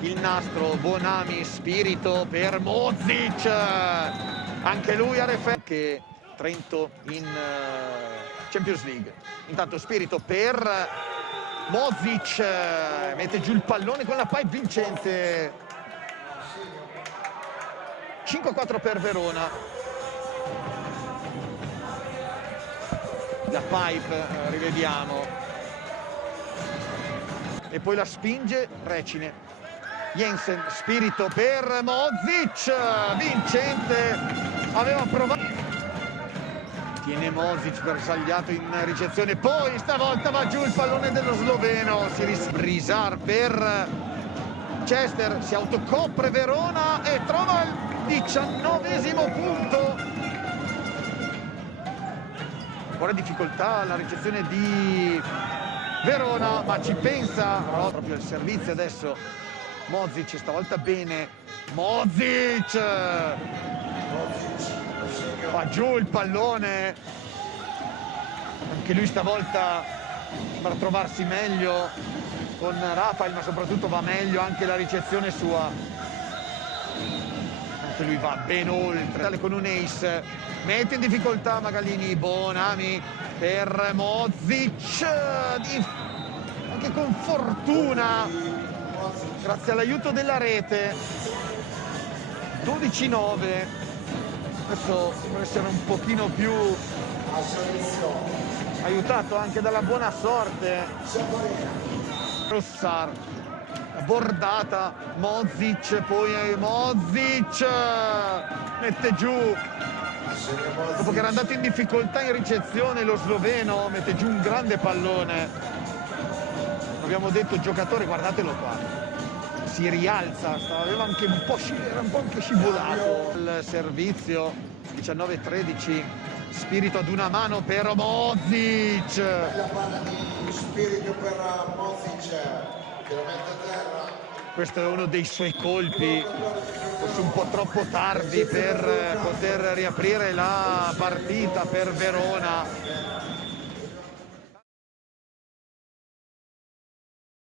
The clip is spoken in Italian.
Il nastro, Bonami, Spirito per Mozic, anche lui a referto che Trento in Champions League. Intanto Spirito per Mozic, mette giù il pallone con la pipe vincente. 5-4 per Verona. La pipe, rivediamo. E poi la spinge Recine. Jensen, Spirito per Mozic, vincente, aveva provato. Tiene Mozic bersagliato in ricezione, poi stavolta va giù il pallone dello sloveno, si Brisar per Chester, si autocopre Verona e trova il 19° punto. Ora difficoltà alla ricezione di Verona, ma ci pensa proprio il servizio adesso. Mozic stavolta bene, Mozic fa giù il pallone, anche lui stavolta per trovarsi meglio con Rafael, ma soprattutto va meglio anche la ricezione sua, anche lui va ben oltre con un ace, mette in difficoltà Magalini, Bonami per Mozic, anche con fortuna, grazie all'aiuto della rete. 12-9, adesso può essere un pochino più aiutato anche dalla buona sorte. Rossar, bordata, Mozic, poi Mozic mette giù, dopo che era andato in difficoltà in ricezione lo sloveno, mette giù un grande pallone. Abbiamo detto giocatore, guardatelo qua, si rialza, aveva anche un po', era un po' anche scivolato. Il servizio 19-13, Spirito ad una mano per Mozic. La palla di Spirito per Mozic, che la mette a terra. Questo è uno dei suoi colpi, forse un po' troppo tardi per poter riaprire la partita per Verona.